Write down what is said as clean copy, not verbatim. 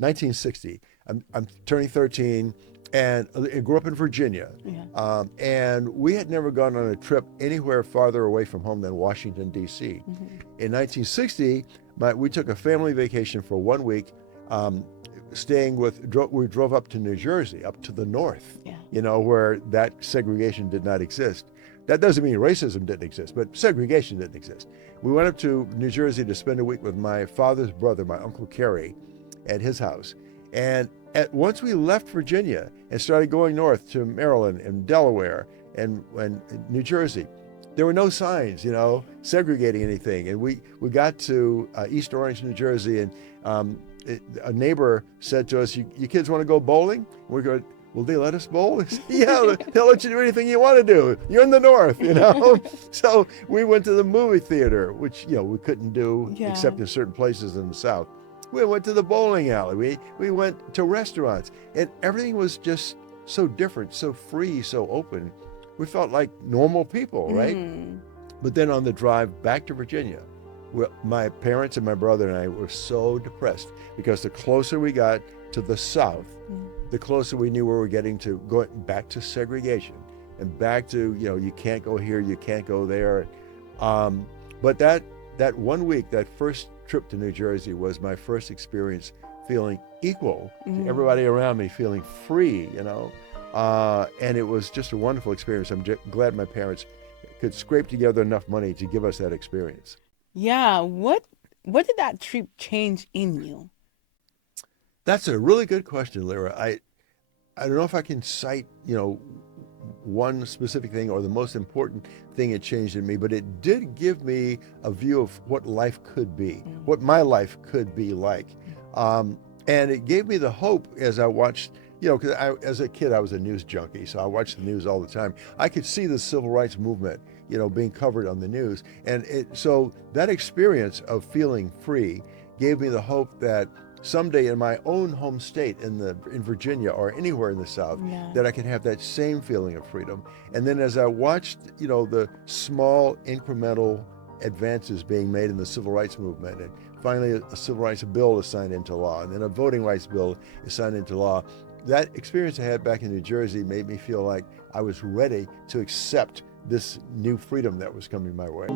1960. I'm turning 13, and I grew up in Virginia. Yeah. And we had never gone on a trip anywhere farther away from home than Washington, D.C. In 1960, we took a family vacation for 1 week, we drove up to New Jersey, up to the north, Yeah. where that segregation did not exist. That doesn't mean racism didn't exist, but segregation didn't exist. We went up to New Jersey to spend a week with my father's brother, my Uncle Kerry, at his house. And once we left Virginia and started going north to Maryland and Delaware and New Jersey, there were no signs, segregating anything. And we got to East Orange, New Jersey, and a neighbor said to us, you kids want to go bowling? We're going, will they let us bowl? Said, yeah, they'll let you do anything you want to do. You're in the north, So we went to the movie theater, which, we couldn't do except in certain places in the South. We went to the bowling alley. We went to restaurants, and everything was just so different, so free, so open. We felt like normal people, right? But then on the drive back to Virginia, my parents and my brother and I were so depressed because the closer we got to the South, the closer we knew we were getting to going back to segregation and back to, you can't go here, you can't go there. But that 1 week, that first trip to New Jersey was my first experience feeling equal to everybody around me, feeling free, and it was just a wonderful experience. I'm glad my parents could scrape together enough money to give us that experience. Yeah. What did that trip change in you? That's a really good question, Lira. I don't know if I can cite, one specific thing or the most important thing it changed in me, but it did give me a view of what life could be, what my life could be like. And it gave me the hope as I watched, because as a kid, I was a news junkie, so I watched the news all the time. I could see the civil rights movement, being covered on the news. And so that experience of feeling free gave me the hope that someday in my own home state in Virginia or anywhere in the South, that I could have that same feeling of freedom. And then as I watched, the small incremental advances being made in the civil rights movement, and finally a civil rights bill is signed into law, and then a voting rights bill is signed into law, that experience I had back in New Jersey made me feel like I was ready to accept this new freedom that was coming my way.